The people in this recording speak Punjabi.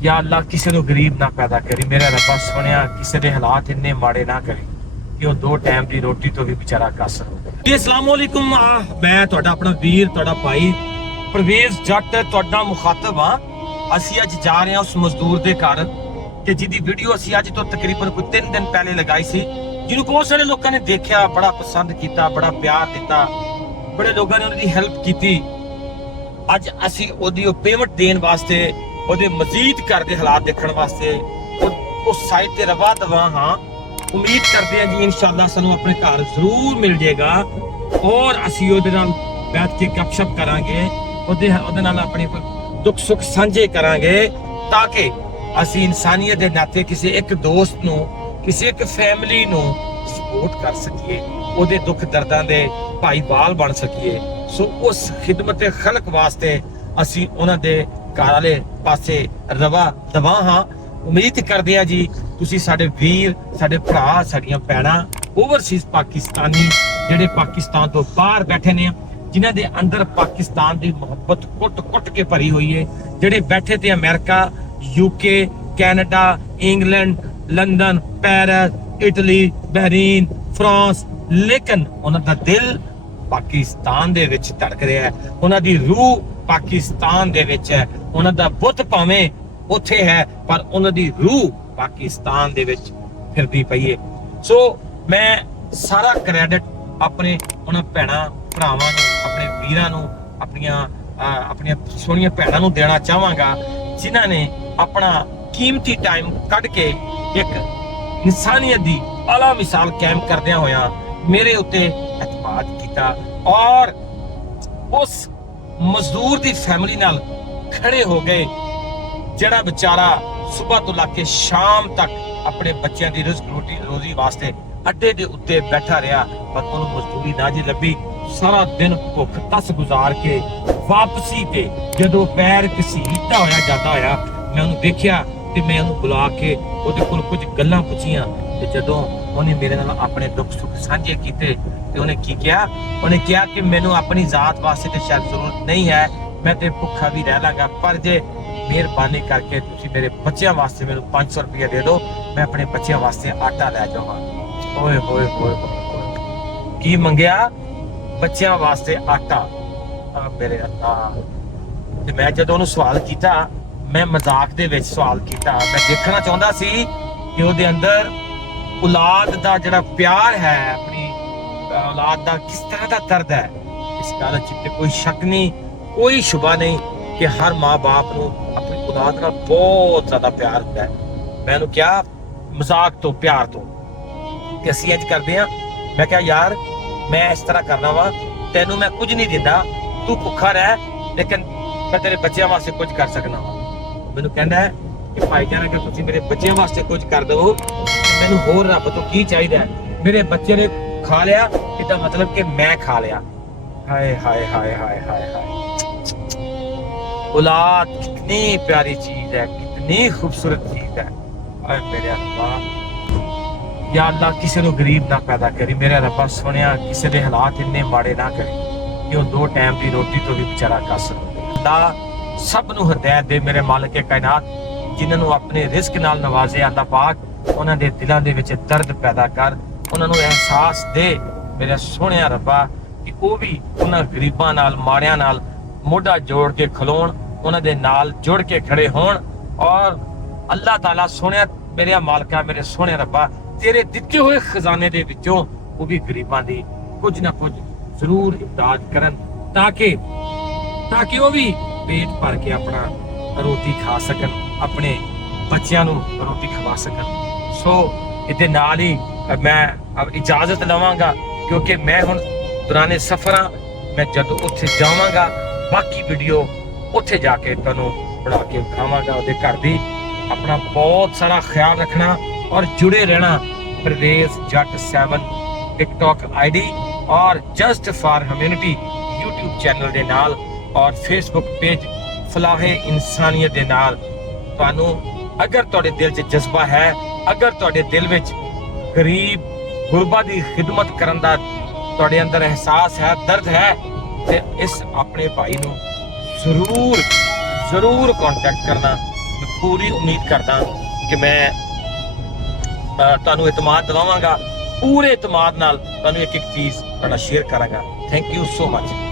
या अल्लाह किसी को गरीब ना पैदा करी। मेरा रब्बा सुनिया किसी के हालात इन्ने माड़े ना करी कि वो 2 टाइम की रोटी तो भी बेचारा कासर हो। जी अस्सलाम वालेकुम, मैं तुहाडा अपना वीर तुहाडा भाई परवेज जट तुहाडा मुखातब हाँ। असी अज जा रहे हैं उस मजदूर के घर कि जिहदी वीडियो असी अज तो तकरीबन कोई 3 दिन पहले लगाई सी, जिन्होंने बहुत सारे लोगों ने देखा, बड़ा पसंद किया, बड़ा प्यार दिता, बड़े लोगों ने उनकी हेल्प की। अज असी ओदी पेमेंट देने वास्ते ਉਹਦੇ ਮਜ਼ੀਦ ਘਰ ਦੇ ਹਾਲਾਤ ਦੇਖਣ ਵਾਸਤੇ ਉਸ ਸਾਈਟ ਤੇ ਰਵਾ ਦਵਾ ਹਾਂ। ਉਮੀਦ ਕਰਦੇ ਹਾਂ ਜੀ ਇਨਸ਼ਾਅੱਲਾ ਸਾਨੂੰ ਆਪਣੇ ਘਰ ਜ਼ਰੂਰ ਮਿਲ ਜਾਏਗਾ ਔਰ ਅਸੀਂ ਉਹਦੇ ਨਾਲ ਬੈਠ ਕੇ ਗੱਪਸ਼ਪ ਕਰਾਂਗੇ, ਉਹਦੇ ਨਾਲ ਆਪਣੇ ਦੁੱਖ ਸੁੱਖ ਸਾਂਝੇ ਕਰਾਂਗੇ ਤਾਂ ਕਿ ਅਸੀਂ ਇਨਸਾਨੀਅਤ ਦੇ ਨਾਤੇ ਕਿਸੇ ਇੱਕ ਦੋਸਤ ਨੂੰ, ਕਿਸੇ ਇੱਕ ਫੈਮਿਲੀ ਨੂੰ ਸਪੋਰਟ ਕਰ ਸਕੀਏ, ਉਹਦੇ ਦੁੱਖ ਦਰਦਾਂ ਦੇ ਭਾਈਵਾਲ ਬਣ ਸਕੀਏ। ਸੋ ਉਸ ਖਿਦਮਤ ਖਲਕ ਵਾਸਤੇ ਅਸੀਂ ਉਹਨਾਂ ਦੇ ਘਰ ਵਾਲੇ ਪਾਸੇ ਰਵਾ ਦਵਾ ਹਾਂ। ਉਮੀਦ ਕਰਦੇ ਆ ਜੀ ਤੁਸੀਂ ਸਾਡੇ ਵੀਰ, ਸਾਡੇ ਭਰਾ, ਸਾਡੀਆਂ ਭੈਣਾਂ ਓਵਰਸੀਜ਼ ਪਾਕਿਸਤਾਨੀ ਜਿਹੜੇ ਪਾਕਿਸਤਾਨ ਤੋਂ ਬਾਹਰ ਬੈਠੇ ਨੇ, ਜਿਨ੍ਹਾਂ ਦੇ ਅੰਦਰ ਪਾਕਿਸਤਾਨ ਦੀ ਮੁਹੱਬਤ ਕੁੱਟ-ਕੁੱਟ ਕੇ ਭਰੀ ਹੋਈ ਹੈ, ਜਿਹੜੇ ਬੈਠੇ ਤੇ America, UK, Canada, England, London, Paris, Italy, Bahrain, France, ਲੇਕਿਨ ਉਹਨਾਂ ਦਾ ਦਿਲ ਪਾਕਿਸਤਾਨ ਦੇ ਵਿੱਚ ਧੜਕ ਰਿਹਾ ਹੈ, ਉਹਨਾਂ ਦੀ ਰੂਹ ਪਾਕਿਸਤਾਨ ਦੇ ਵਿੱਚ ਹੈ, ਉਹਨਾਂ ਦਾ ਬੁੱਤ ਭਾਵੇਂ ਉੱਥੇ ਹੈ ਪਰ ਉਹਨਾਂ ਦੀ ਰੂਹ ਪਾਕਿਸਤਾਨ ਦੇ ਵਿੱਚ ਫਿਰਦੀ ਪਈ ਹੈ। ਸੋ ਮੈਂ ਸਾਰਾ ਕ੍ਰੈਡਿਟ ਆਪਣੇ ਉਹਨਾਂ ਭੈਣਾਂ ਭਰਾਵਾਂ ਨੂੰ, ਆਪਣੇ ਵੀਰਾਂ ਨੂੰ, ਆਪਣੀਆਂ ਸੋਹਣੀਆਂ ਭੈਣਾਂ ਨੂੰ ਦੇਣਾ ਚਾਹਾਂਗਾ ਜਿਨ੍ਹਾਂ ਨੇ ਆਪਣਾ ਕੀਮਤੀ ਟਾਈਮ ਕੱਢ ਕੇ ਇੱਕ ਇਨਸਾਨੀਅਤ ਦੀ ਆਲਾ ਮਿਸਾਲ ਕਾਇਮ ਕਰਦਿਆਂ ਹੋਇਆਂ ਮੇਰੇ ਉੱਤੇ ਇਤਮਾਦ ਕੀਤਾ ਔਰ ਉਸ ਮਜ਼ਦੂਰ ਦੀ ਫੈਮਿਲੀ ਨਾਲ ਖੜੇ ਹੋ ਗਏ ਜਿਹੜਾ ਵਿਚਾਰਾ ਸਵੇਰ ਤੋਂ ਲੈ ਕੇ ਸ਼ਾਮ ਤੱਕ ਆਪਣੇ ਬੱਚਿਆਂ ਦੀ ਰਿਜ਼ਕ ਰੋਜ਼ੀ ਵਾਸਤੇ ਅੱਡੇ ਦੇ ਉੱਤੇ ਬੈਠਾ ਰਿਹਾ ਪਰ ਉਹਨੂੰ ਮਜ਼ਦੂਰੀ ਨਾ ਜੀ ਲੱਭੀ। ਸਾਰਾ ਦਿਨ ਭੁੱਖ ਤਸ ਗੁਜ਼ਾਰ ਕੇ ਵਾਪਸੀ ਤੇ ਜਦੋਂ ਪੈਰ ਘਸੀਟਦਾ ਹੋਇਆ ਜਾਂਦਾ ਹੋਇਆ ਮੈਂ ਉਹਨੂੰ ਦੇਖਿਆ ਤੇ ਮੈਂ ਉਹਨੂੰ ਬੁਲਾ ਕੇ ਉਹਦੇ ਕੋਲ ਕੁਝ ਗੱਲਾਂ ਪੁੱਛੀਆਂ ਤੇ ਜਦੋਂ ਉਹਨੇ ਮੇਰੇ ਨਾਲ ਆਪਣੇ ਦੁੱਖ ਸੁੱਖ ਸਾਂਝੇ ਕੀਤੇ ਤੇ ਉਹਨੇ ਕੀ ਕਿਹਾ, ਉਹਨੇ ਕਿਹਾ ਕਿ ਮੈਨੂੰ ਆਪਣੀ ਜ਼ਾਤ ਵਾਸਤੇ ਤੇ ਸ਼ਾਇਦ ਜ਼ਰੂਰਤ ਨਹੀਂ ਹੈ, ਮੈਂ ਤੇ ਭੁੱਖਾ ਵੀ ਰਹਿ ਲਾਂਗਾ, ਪਰ ਜੇ ਮਿਹਰਬਾਨੀ ਕਰਕੇ ਤੁਸੀਂ ਮੇਰੇ ਬੱਚਿਆਂ ਵਾਸਤੇ ਮੈਨੂੰ 500 ਰੁਪਏ ਦੇ ਦਿਓ, ਮੈਂ ਆਪਣੇ ਬੱਚਿਆਂ ਵਾਸਤੇ ਆਟਾ ਲੈ ਜਾਵਾਂ। ਓਏ ਹੋਏ ਹੋਏ ਕੀ ਮੰਗਿਆ? ਬੱਚਿਆਂ ਵਾਸਤੇ ਆਟਾ। ਮੇਰੇ ਅੱਲਾਹ। ਤੇ ਮੈਂ ਜਦੋਂ ਉਹਨੂੰ ਸਵਾਲ ਕੀਤਾ, ਮੈਂ ਮਜ਼ਾਕ ਦੇ ਵਿੱਚ ਸਵਾਲ ਕੀਤਾ, ਮੈਂ ਦੇਖਣਾ ਚਾਹੁੰਦਾ ਸੀ ਕਿ ਉਹਦੇ ਅੰਦਰ ਔਲਾਦ ਦਾ ਜਿਹੜਾ ਪਿਆਰ ਹੈ, ਆਪਣੀ ਔਲਾਦ ਦਾ ਕਿਸ ਤਰ੍ਹਾਂ ਦਾ ਦਰਦ ਹੈ। ਇਸ ਗੱਲ 'ਚ ਤੇ ਕੋਈ ਸ਼ੱਕ ਨਹੀਂ, ਕੋਈ ਸ਼ੁਬਾ ਨਹੀਂ ਕਿ ਹਰ ਮਾਂ-ਬਾਪ ਨੂੰ ਆਪਣੀ ਔਲਾਦ ਨਾਲ ਬਹੁਤ ਜ਼ਿਆਦਾ ਪਿਆਰ ਹੁੰਦਾ ਹੈ। ਮੈਂ ਉਹਨੂੰ ਕਿਹਾ ਮਜ਼ਾਕ ਤੋਂ, ਪਿਆਰ ਤੋਂ ਕਿ ਅਸੀਂ ਇੰਝ ਕਰਦੇ ਹਾਂ। ਮੈਂ ਕਿਹਾ ਯਾਰ ਮੈਂ ਇਸ ਤਰ੍ਹਾਂ ਕਰਨਾ ਵਾ, ਤੈਨੂੰ ਮੈਂ ਕੁਝ ਨਹੀਂ ਦਿੰਦਾ, ਤੂੰ ਭੁੱਖਾ ਰਹਿ, ਲੇਕਿਨ ਮੈਂ ਤੇਰੇ ਬੱਚਿਆਂ ਵਾਸਤੇ ਕੁਝ ਕਰ ਸਕਦਾ। ਮੈਨੂੰ ਕਹਿੰਦਾ ਕਿ ਭਾਈ ਜਾਨ ਅਗਰ ਤੁਸੀਂ ਮੇਰੇ ਬੱਚਿਆਂ ਵਾਸਤੇ ਕੁਝ ਕਰ ਦਿਓ ਮੈਨੂੰ ਹੋਰ ਰੱਬ ਤੋਂ ਕੀ ਚਾਹੀਦਾ? ਮੇਰੇ ਬੱਚੇ ਨੇ ਖਾ ਲਿਆ ਇਹਦਾ ਮਤਲਬ ਕਿ ਮੈਂ ਖਾ ਲਿਆ। ਹਾਏ ਹਾਏ ਹਾਏ ਹਾਏ ਹਾਏ ਹਾਏ। औलाद कितनी प्यारी चीज है, कितनी खूबसूरत चीज है। आए मेरे अल्लाह, या अल्लाह किसी को गरीब ना पैदा करी। मेरा रब्बा सुनिया किसी के हालात इन्ने माड़े ना करी कि वो 2 टाइम की रोटी तो भी बेचारा कासर हो। अल्लाह सब नूं हिदायत दे मेरे मालिक कायनात, जिन्होंने अपने रिस्क नाल नवाजे। अल्लाह पाक उन्हां दे दिलां दे विच दर्द पैदा कर, उन्हां नूं एहसास दे मेरे सोहणिया रब्बा कि वो भी उन्हां गरीबां नाल, माड़ियां नाल मोढा जोड़ के खलोण, ਉਹਨਾਂ ਦੇ ਨਾਲ ਜੁੜ ਕੇ ਖੜੇ ਹੋਣ। ਔਰ ਅੱਲਾਹ ਤਾਲਾ ਸੋਹਣਿਆ ਮੇਰੇ ਮਾਲਕਾ, ਮੇਰੇ ਸੋਹਣੇ ਰੱਬਾ, ਤੇਰੇ ਦਿੱਤੇ ਹੋਏ ਖਜ਼ਾਨੇ ਦੇ ਵਿੱਚੋਂ ਉਹ ਵੀ ਗਰੀਬਾਂ ਦੀ ਕੁਝ ਨਾ ਕੁਝ ਜ਼ਰੂਰ ਇਮਦਾਦ ਕਰਨ ਤਾਂ ਕਿ ਉਹ ਵੀ ਪੇਟ ਭਰ ਕੇ ਆਪਣਾ ਰੋਟੀ ਖਾ ਸਕਣ, ਆਪਣੇ ਬੱਚਿਆਂ ਨੂੰ ਰੋਟੀ ਖਵਾ ਸਕਣ। ਸੋ ਇਹਦੇ ਨਾਲ ਹੀ ਮੈਂ ਇਜਾਜ਼ਤ ਲਵਾਂਗਾ ਕਿਉਂਕਿ ਮੈਂ ਹੁਣ ਦੌਰਾਨੇ ਸਫ਼ਰ ਹਾਂ। ਮੈਂ ਜਦੋਂ ਉੱਥੇ ਜਾਵਾਂਗਾ ਬਾਕੀ ਵੀਡੀਓ ਉੱਥੇ ਜਾ ਕੇ ਤੁਹਾਨੂੰ ਬਣਾ ਕੇ ਦਿਖਾਵਾਂਗਾ ਉਹਦੇ ਘਰ ਦੀ। ਆਪਣਾ ਬਹੁਤ ਸਾਰਾ ਖਿਆਲ ਰੱਖਣਾ ਔਰ ਜੁੜੇ ਰਹਿਣਾ परवेज जट 7 टिकटॉक आईडी और just for humanity YouTube channel दे नाल और फेसबुक पेज फलाहे इंसानियत दे नाल। तुहानू अगर तुहाडे दिल च जज्बा है, अगर तुहाडे दिल विच गरीब गुरबा दी खिदमत करन दा तुहाडे अंदर एहसास है, दर्द है, ते इस अपने भाई नू जरूर जरूर कॉन्टैक्ट करना। मैं ਪੂਰੀ ਉਮੀਦ ਕਰਦਾ ਕਿ ਮੈਂ ਤੁਹਾਨੂੰ ਇਤਮਾਦ ਦਿਵਾਵਾਂਗਾ, ਪੂਰੇ ਇਤਮਾਦ ਨਾਲ ਤੁਹਾਨੂੰ ਇੱਕ ਇੱਕ ਚੀਜ਼ ਤੁਹਾਡਾ ਸ਼ੇਅਰ ਕਰਾਂਗਾ। Thank you so much.